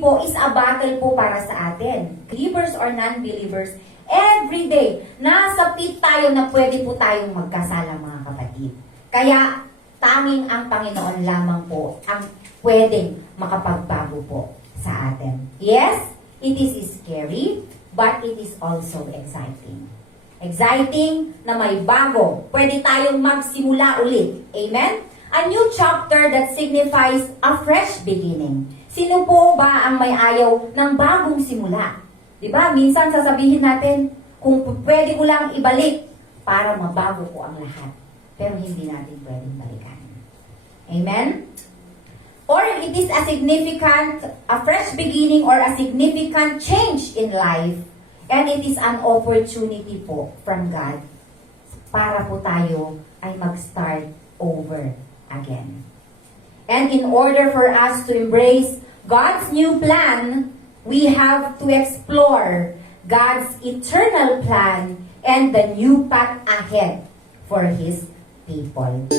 po is a battle po para sa atin. Believers or non-believers, every day, nasa pit tayo na pwede po tayong magkasala, mga kapatid. Kaya, tanging ang Panginoon lamang po ang pwedeng makapagbago po sa atin. Yes, it is scary, but it is also exciting. Exciting na may bago. Pwede tayong magsimula ulit. Amen? A new chapter that signifies a fresh beginning. Sino po ba ang may ayaw ng bagong simula? Diba? Minsan sasabihin natin, kung pwede ko lang ibalik para mabago ko ang lahat. Pero hindi natin pwedeng balikan. Amen? Or it is a fresh beginning or a significant change in life. And it is an opportunity po from God para po tayo ay mag-start over again. And in order for us to embrace God's new plan, we have to explore God's eternal plan and the new path ahead for His people.